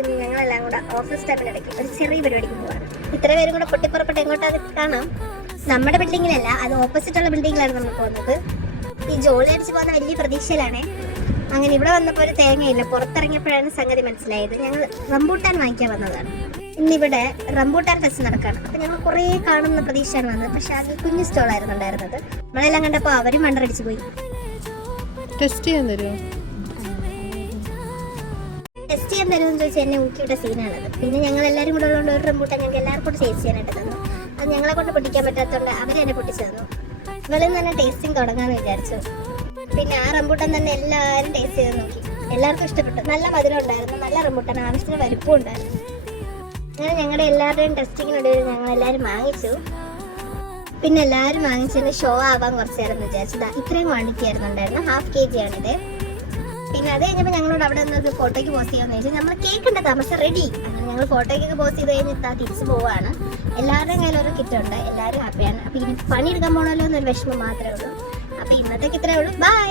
ഇന്ന് ഞങ്ങളെല്ലാം കൂടെ ഓഫീസ് ടൈമിലിടയ്ക്ക് ഒരു ചെറിയ പരിപാടിക്ക് പോവാണ്. ഇത്ര പേരും കൂടെ പൊട്ടിപ്പുറപ്പെട്ട് എങ്ങോട്ടാ കാണാം. നമ്മുടെ ബിൽഡിങ്ങിലല്ല, അത് ഓപ്പോസിറ്റുള്ള ബിൽഡിങ്ങിലാണ് നമ്മൾ പോകുന്നത്. ഈ ജോലി അടിച്ച് പോകുന്ന വലിയ പ്രതീക്ഷയിലാണേ. അങ്ങനെ ഇവിടെ വന്നപ്പോൾ ഒരു തേങ്ങയില്ല. പുറത്തിറങ്ങിയപ്പോഴാണ് സംഗതി മനസ്സിലായത്. ഞങ്ങൾ റംബൂട്ടാൻ വാങ്ങിക്കാൻ വന്നതാണ്. ഇന്നിവിടെ റംബൂട്ടാൻ ഫെസ്റ്റ് നടക്കുകയാണ്. അപ്പം ഞങ്ങൾ കുറേ കാണുന്ന പ്രതീക്ഷയാണ് വന്നത്. പക്ഷെ അത് കുഞ്ഞു സ്റ്റോളായിരുന്നു ഉണ്ടായിരുന്നത്. നമ്മളെല്ലാം കണ്ടപ്പോൾ അവരും മണ്ടടിച്ച് പോയി. ടെസ്റ്റ് ചെയ്യാൻ തരുമോ? ടെസ്റ്റ് ചെയ്യാൻ തരുമെന്ന് ചോദിച്ചാൽ എന്നെ ഊക്കിയിട്ട സീനാണത്. പിന്നെ ഞങ്ങൾ എല്ലാവരും കൂടെ ഉള്ളതുകൊണ്ട് ഒരു റംബൂട്ടാൻ ഞങ്ങൾക്ക് എല്ലാവർക്കും കൂടെ ടേസ്റ്റ് ചെയ്യാനായിട്ട് തന്നു. അത് ഞങ്ങളെ കൊണ്ട് പൊട്ടിക്കാൻ പറ്റാത്തതുകൊണ്ട് അവരെന്നെ പൊട്ടിച്ചു തന്നു. ഇവളിൽ തന്നെ ടേസ്റ്റിംഗ് തുടങ്ങാമെന്ന് വിചാരിച്ചു. പിന്നെ ആ റംബൂട്ടാൻ തന്നെ എല്ലാവരും ടേസ്റ്റ് ചെയ്ത് നോക്കി. എല്ലാവർക്കും ഇഷ്ടപ്പെട്ടു. നല്ല മധുരം ഉണ്ടായിരുന്നു, നല്ല റംബൂട്ടാൻ, ആവശ്യത്തിന് വലിപ്പം ഉണ്ടായിരുന്നു. അങ്ങനെ ഞങ്ങളുടെ എല്ലാവരുടെയും ടെസ്റ്റിങ്ങിനിടയിൽ ഞങ്ങൾ എല്ലാവരും വാങ്ങിച്ചു. പിന്നെ എല്ലാവരും വാങ്ങിച്ചതിന് ഷോ ആവാൻ കുറച്ച് നേരം വിചാരിച്ചത്. ഇത്രയും ക്വാണ്ടിറ്റി ആയിരുന്നു ഉണ്ടായിരുന്നു. 1/2 kg ആണിത്. പിന്നെ അത് കഴിഞ്ഞപ്പോൾ ഞങ്ങളോട് അവിടെ നിന്ന് ഫോട്ടോയ്ക്ക് പോസ്റ്റ് ചെയ്യാമെന്ന് ചോദിച്ചാൽ നമ്മൾ കേൾക്കേണ്ട താമസം റെഡി. അങ്ങനെ ഞങ്ങൾ ഫോട്ടോയ്ക്കൊക്കെ പോസ്റ്റ് ചെയ്ത് കഴിഞ്ഞിട്ട് തിരിച്ച് പോവുകയാണ്. എല്ലാവരുടെയും കയ്യിലൊരു കിറ്റുണ്ട്. എല്ലാവരും ഹാപ്പിയാണ്. അപ്പോൾ ഇനി പണിയെടുക്കാൻ പോകണമല്ലോ എന്നൊരു വിഷമം മാത്രമേ ഉള്ളൂ. അപ്പോൾ ഇന്നത്തേക്ക് ഇത്രയേ ഉള്ളൂ. ബൈ.